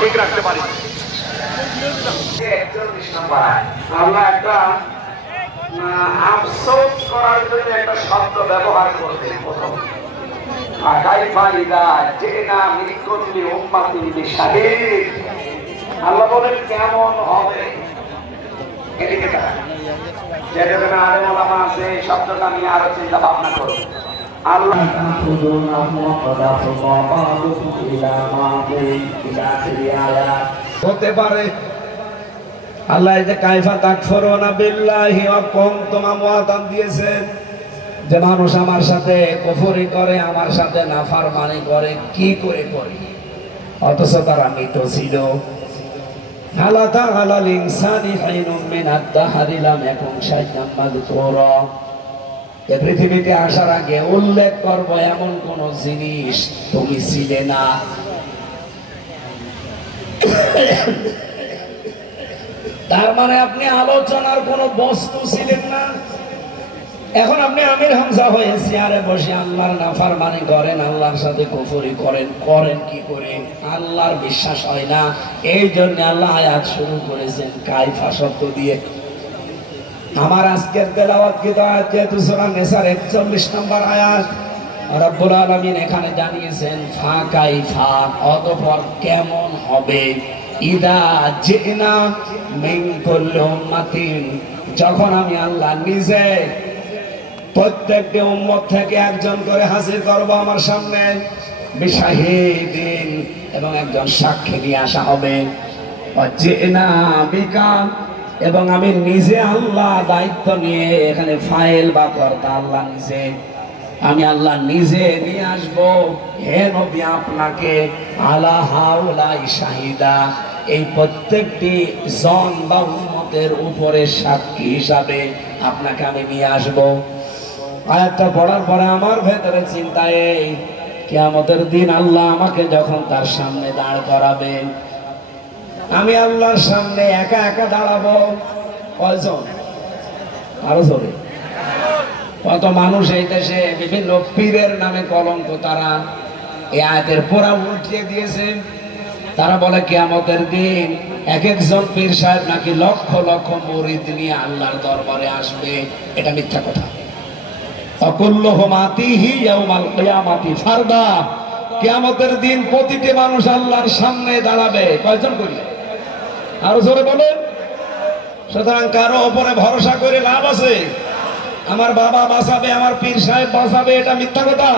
ঠিক রাখতে পারি। আল্লাহ একটা আফসোস করার জন্য একটা শব্দ ব্যবহার করবেন প্রথম। আল্লাহ বলেন কেমন হবে এদিকে আছে শব্দটা নিয়ে আরো চিন্তা ভাবনা করো। আল্লাহ হতে পারে আল্লাহ যে কাইফা তাকফুরুনা বিল্লাহি ওয়া কুনতুম আমওয়াতান দিয়েছেন যে মানুষ আমার সাথে কুফরি করে, আমার সাথে নাফরমানি করে, কি করে করে, অথচ তারা মৃত ছিল। হালাতা আলাল ইনসানি হাইনুম মিনাদ দাহরি লাম ইয়াকুন শাইআন মাযকুরা। এই পৃথিবীতে আসার আগে উল্লেখ করব এমন কোন জিনিস তুমি ছিলে না। তার মানে আপনি আলোচনার কোন বস্তু ছিলেন না। এখন আপনি আমির হামজা হয়ে চেয়ারে বসে আল্লাহর নাফরমানি করেন, আল্লাহর সাথে কুফরি করেন। করেন কি করে? আল্লাহর বিশ্বাস হয় না। এই জন্য আল্লাহ আয়াত শুরু করেছেন কাইফা শব্দ দিয়ে। আমার আজকের তেলাওয়াত কিতাব যেহেতু সূরা নিসার 41 নম্বর আয়াত, রব্বুল আলামিন এখানে জানিয়েছেন ফা কাইফা, অতঃপর কেমন হবে। ইদা জিনা মিন কুল্লি উম্মাতিন, যখন আমি আল্লাহ নিজে প্রত্যেকটি উম্মত থেকে একজন করে হাজির করব আমার সামনে, বিশাহিদিন, এবং একজন সাক্ষী নিয়ে আসা হবে। জিনা বিকা, এবং আমি নিজে আল্লাহ দায়িত্ব নিয়ে, এখানে ফাইল বা কর্তা আল্লাহ নিজে, আমি আল্লাহ নিজে নিয়ে আসবো হে নবী আপনাকে আলা হাউলাই শাহিদা, এই প্রত্যেকটি জন বা উম্মতের উপরে সাক্ষী হিসাবে আপনাকে আমি নিয়ে আসবো। আয়াতটা পড়ার পরে আমার ভেতরে চিন্তা এই, কিয়ামতের দিন আল্লাহ আমাকে যখন তার সামনে দাঁড় করাবেন, আমি আল্লাহর সামনে একা একা দাঁড়াবো। কয়জন? আরো জোরে। কত মানুষ এই দেশে বিভিন্ন পীরের নামে কলঙ্ক, তারা এই আয়াতের পুরা উল্টিয়ে দিয়েছে। তারা বলে কিয়ামতের দিন এক একজন পীর সাহেব নাকি লক্ষ লক্ষ মুরিদ নিয়ে আল্লাহর দরবারে আসবে। এটা মিথ্যা কথা। অকুল্লুহুম আতিহি ইয়াউমাল কিয়ামাতি ফারদা, কিয়ামতের দিন প্রতিটি মানুষ আল্লাহর সামনে দাঁড়াবে। কয়জন করি? আরো জোরে বলেন। সুতরাং কারো উপরে ভরসা করে লাভ আছে? আমার বাবা বাঁচাবে, আমার পীর সাহেব বাঁচাবে, এটা মিথ্যা কথা।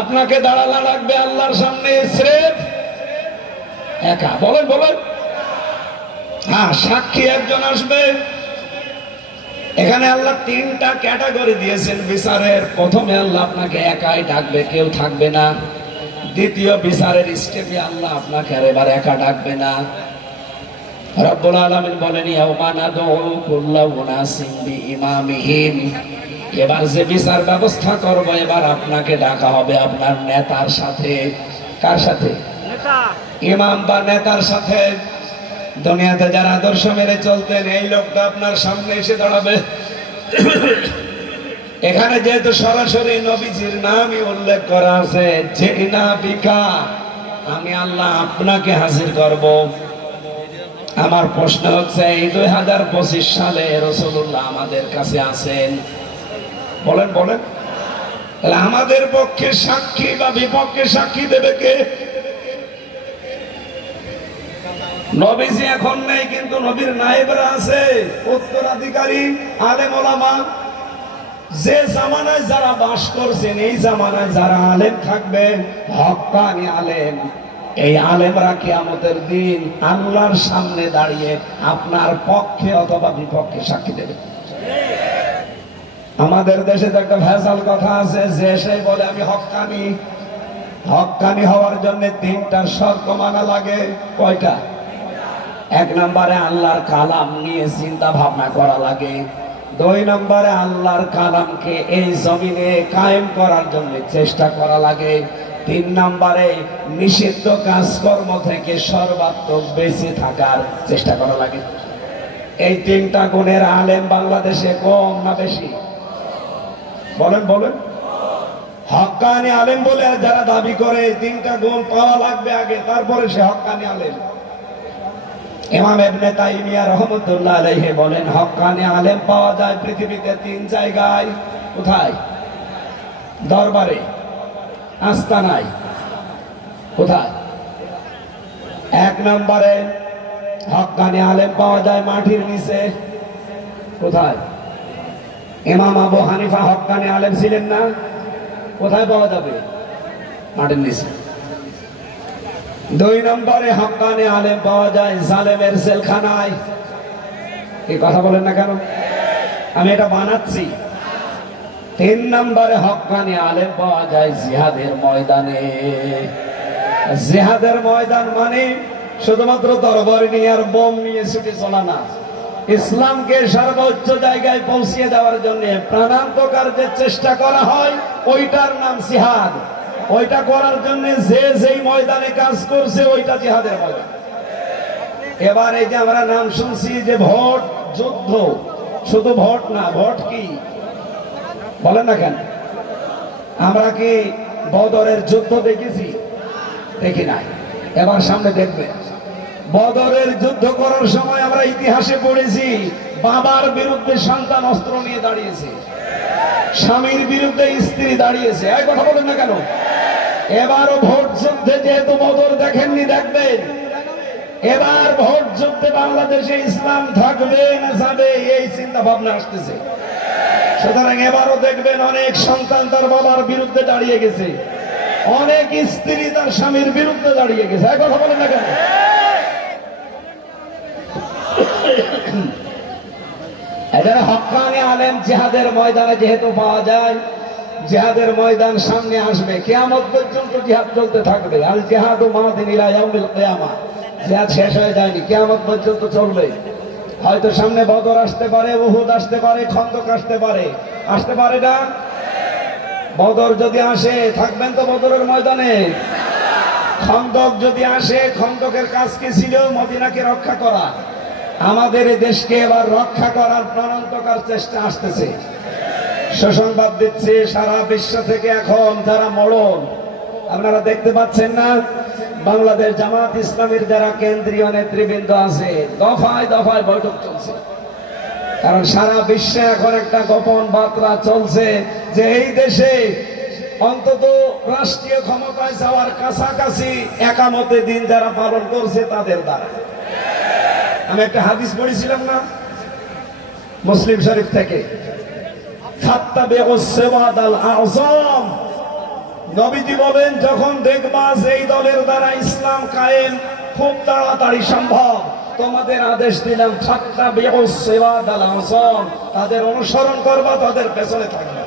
আপনাকে দাঁড়ানো লাগবে আল্লাহর সামনে স্রেফ একা। বলেন বলেন। হ্যাঁ, সাক্ষী একজন আসবে। এখানে আল্লাহ তিনটা ক্যাটাগরি দিয়েছেন বিচারের। প্রথমে আল্লাহ আপনাকে একাই ডাকবে, কেউ থাকবে না। দ্বিতীয় বিচারের স্টেপে আল্লাহ আপনাকে এবার একা ডাকবে না। রব্বুল আলামিন বলেন ইয়াউমা নাদউ কুল্লা উনাসিন বিইমামিহিম, এবার যে বিচার ব্যবস্থা করব, এবার আপনাকে ডাকা হবে আপনার নেতার সাথে। কার সাথে? নেতা, ইমাম বা নেতার সাথে। দুনিয়াতে যারা আদর্শ মেনে চলতেন, এই লোকটা আপনার সামনে এসে দাঁড়াবে। এখানে যেহেতু সরাসরি নবীজির নামই উল্লেখ করা আছে, জিনা বিকা, আমি আল্লাহ আপনাকে হাজির করব। আমার প্রশ্ন হচ্ছে, এই 2025 সালে রাসূলুল্লাহ আমাদের কাছে আছেন। বলেন বলেন। তাহলে আমাদের পক্ষে সাক্ষী বা বিপক্ষে সাক্ষী দেবে কে? নবীজি এখন নেই, কিন্তু নবীর নায়েবরা আছে, উত্তরাধিকারী আলেম ওলামা। যে জামানায় যারা বাস করছেন, এই জামানায় যারা আলেম থাকবেন, হক্কানি আলেম, এই আলেমরা কিয়ামতের দিন আল্লাহর সামনে দাঁড়িয়ে আপনার পক্ষে অথবা বিপক্ষে সাক্ষী দেবে। আমাদের দেশে তো একটা ভেজাল কথা আছে, যে সে বলে আমি হক্কানি। হক্কানি হওয়ার জন্য তিনটা শর্ত মানা লাগে। কয়টা? এক নম্বরে আল্লাহর কালাম নিয়ে চিন্তা ভাবনা করা লাগে। দুই নম্বরে আল্লাহর কালামকে এই জমিনে কায়েম করার জন্য চেষ্টা করা লাগে। তিন নম্বরে নিষিদ্ধ কাজকর্ম থেকে সর্বাত্মক বেঁচে থাকার চেষ্টা করা লাগে। এই তিনটা গুণের আলেম বাংলাদেশে কম না বেশি? বলেন বলেন। হক্কানি আলেম বলে যারা দাবি করে তিনটা গুণ পাওয়া লাগবে আগে, তারপরে সে হক্কানি আলেম। ইমাম ইবনে তাইমিয়া রাহমাতুল্লাহ আলাইহি বলেন হক্কানি আলেম পাওয়া যায় পৃথিবীতে তিন জায়গায়। কোথায়? দরবারে, আস্তানায়। কোথায়? এক নম্বরে হক্কানি আলেম পাওয়া যায় মাটির নিচে। কোথায়? ইমাম আবু হানিফা হক্কানি আলেম ছিলেন না? কোথায় পাওয়া যাবে? মাটির নিচে। দুই নম্বরে হক্কানি আলেম পাওয়া যায় জালেমের জেলখানায়। এই কথা বলেন না কেন? আমি এটা বানাচ্ছি। তিন নম্বরে হক্কানি আলেম পাওয়া যায় জিহাদের ময়দানে। জিহাদের ময়দান মানে শুধুমাত্র তরবারি নিয়ে আর বোম নিয়ে ছুটে চলা না, ইসলামকে সর্বোচ্চ জায়গায় পৌঁছে দেওয়ার জন্য প্রাণান্তকার যে চেষ্টা করা হয় ওইটার নাম জিহাদ। ওইটা করার জন্য যে যেই ময়দানে কাজ করছে ওইটা জিহাদের ময়দান। এবার এই যে আমরা নাম শুনছি যে ভোট যুদ্ধ, শুধু ভোট না, ভোট কি বলেন না কেন? আমরা কি বদরের যুদ্ধ দেখেছি? দেখি নাই। এবার সামনে দেখবে। বদরের যুদ্ধ করার সময় আমরা ইতিহাসে পড়েছি বাবার বিরুদ্ধে সন্তান অস্ত্র নিয়ে দাঁড়িয়েছে, স্বামীর বিরুদ্ধে স্ত্রী দাঁড়িয়েছে। এই কথা বলেন না কেন? এবারও ভোট যুদ্ধে যেহেতু বদর দেখেননি, দেখবেন এবার ভোট যুদ্ধে বাংলাদেশে ইসলাম থাকবে না যাবে এই চিন্তা ভাবনা আসতেছে। সুতরাং এবারও দেখবেন অনেক সন্তান তার বাবার বিরুদ্ধে দাঁড়িয়ে গেছে, অনেক স্ত্রী তার স্বামীর বিরুদ্ধে দাঁড়িয়ে গেছে। এই কথা বলেন না কেন? এদের হক্কানি আলেম জিহাদের ময়দানে যেহেতু পাওয়া যায়, জিহাদের ময়দান সামনে আসবে, কিয়ামত পর্যন্ত জিহাদ চলতে থাকবে। আল জিহাদু মাদিন ইলা ইয়াউমিল কিয়ামা। জিহাদ শেষ হয়ে যায়নি, কিয়ামত পর্যন্ত চলবে। হয়তো সামনে বদর আসতে পারে, উহুদ আসতে পারে, খন্দক আসতে পারে, আসতে পারে না? বদর যদি আসে থাকবেন তো বদরের ময়দানে। খন্দক যদি আসে, খন্দকের কাজ কি ছিল? মদিনাকে রক্ষা করা। আমাদের দেশকে এবার রক্ষা করার প্রাণান্তকার চেষ্টা আসতেছে। সুসংবাদ দিচ্ছে সারা বিশ্ব থেকে এখন যারা মরণ, আপনারা দেখতে পাচ্ছেন না? বাংলাদেশ জামাত ইসলামীর যারা কেন্দ্রীয় নেতৃবৃন্দ আছে দফায় দফায় বৈঠক চলছে। কারণ সারা বিশ্বে এখন একটা গোপন বার্তা চলছে যে এই দেশে অন্তত রাষ্ট্রীয় ক্ষমতায় যাওয়ার কাছাকাছি একামতে দিন যারা পালন করছে তাদের দ্বারা। আমি একটা হাদিস পড়েছিলাম না মুসলিম শরীফ থেকে, নবীজি বলেন যখন দেখবা এই দলের দ্বারা ইসলাম কায়েম খুব তাড়াতাড়ি সম্ভব, তোমাদের আদেশ দিলাম তাদের অনুসরণ করবা, তাদের পেছনে থাকবে।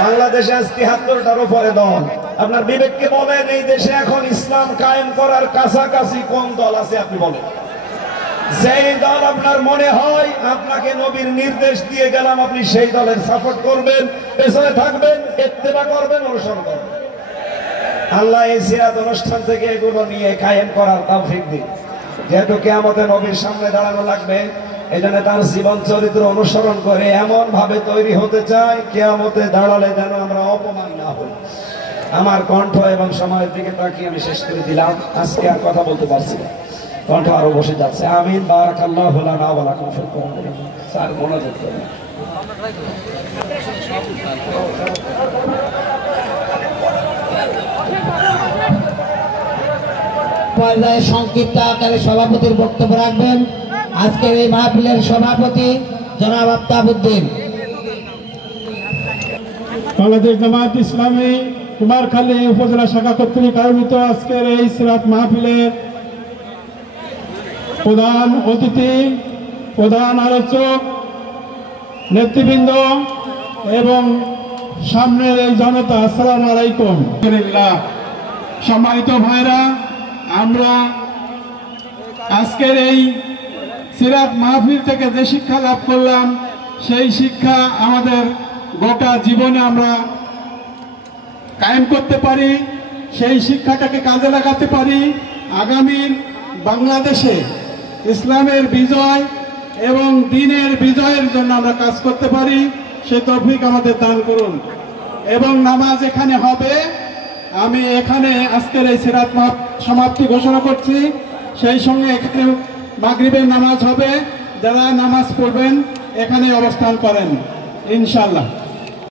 বাংলাদেশে ৭৩টার উপরে দল। আপনার বিবেককে বলেন এই দেশে এখন ইসলাম কায়েম করার কাছাকাছি কোন দল আছে আপনি বলেন। যেই দল আপনার মনে হয় আপনাকে নবীর নির্দেশ দিয়ে গেলাম, আপনি সেই দলের সাপোর্ট করবেন, পেছনে থাকবেন, ইত্তেবা করবেন, অনুসরণ করবেন। আল্লাহ এই সিরাত অনুষ্ঠান থেকে এগুলো নিয়ে কায়েম করার তৌফিক দিন। যেহেতু কিয়ামতে নবীর সামনে দাঁড়ানো লাগবে, এজন্য তার জীবন চরিত্র অনুসরণ করে এমন ভাবে তৈরি হতে চাই কিয়ামতে দাঁড়ালে যেন আমরা অপমান না হই। আমার কণ্ঠ এবং সময়ের দিকে তাকিয়ে আমি শেষ করে দিলাম। আজকে আর কথা বলতে পারছি না, কণ্ঠ আরো বসে যাচ্ছে। আমিন। বারাকাল্লাহু লানা ওয়া লাকুম ফিল কোরআন। স্যার মনোযোগ করুন। পর্যায়ে সংক্ষিপ্ত আকারে সভাপতির বক্তব্য রাখবেন আজকের এই মাহফিলের সভাপতি জনাব আফতাবউদ্দিন। বাংলাদেশ জামাত ইসলামী কুমারখালী উপজেলা শাখা কর্তৃক আয়োজিত আজকের এই সিরাত মাহফিলের প্রধান অতিথি, প্রধান আলোচক, নেতৃবৃন্দ এবং সামনের এই জনতা, আসসালামু আলাইকুম। সম্মানিত ভাইরা, আমরা আজকের এই সিরাত মাহফিল থেকে যে শিক্ষা লাভ করলাম সেই শিক্ষা আমাদের গোটা জীবনে আমরা কায়েম করতে পারি, সেই শিক্ষাটাকে কাজে লাগাতে পারি। আগামীর বাংলাদেশে ইসলামের বিজয় এবং দ্বীনের বিজয়ের জন্য আমরা কাজ করতে পারি, সে তৌফিক আমাদের দান করুন। এবং নামাজ এখানে হবে। আমি এখানে আজকের এই সিরাত সমাপ্তি ঘোষণা করছি। সেই সঙ্গে এখানে মাগরিবের নামাজ হবে। যারা নামাজ পড়বেন এখানে অবস্থান করেন ইনশাআল্লাহ।